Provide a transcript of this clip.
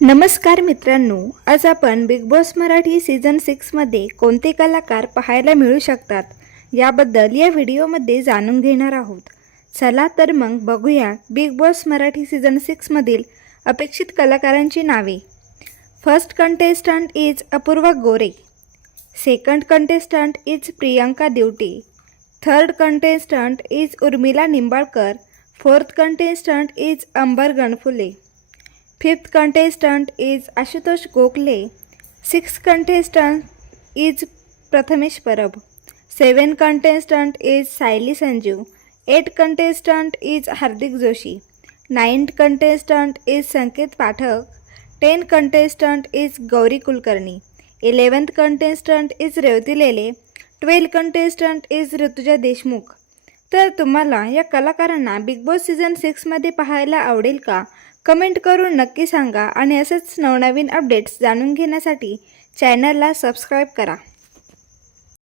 नमस्कार मित्रांनो, आज आपण बिग बॉस मराठी सीझन 6 मध्ये कोणते कलाकार पाहायला मिळू शकतात याबद्दल या व्हिडिओमध्ये जाणून घेणार आहोत। चला तर मग बघूया बिग बॉस मराठी सीझन 6 मधील अपेक्षित कलाकारांची नावे। First contestant is Apurva Gore, second contestant is Priyanka Divate, third contestant is Urmila Nimbalkar, fourth contestant is Ambar Ganpule, fifth contestant is Ashutosh Gokhale, sixth contestant is Prathamesh Parab, seven contestant is Sayali Sanjeev, eight contestant is Hardik Joshi, ninth contestant is Sanket Pathak, 10 contestant is Gauri Kulkarni, 11th contestant is Revati Lele, 12 contestant is Rutuja Deshmukh. तर तुम्हाला या कलाकारांना big boss season 6 मध्ये पाहायला आवडेल का? Comment करून नक्की सांगा आणि असेच नवनवीन अपडेट्स जाणून घेण्यासाठी चॅनलला सबस्क्राईब करा।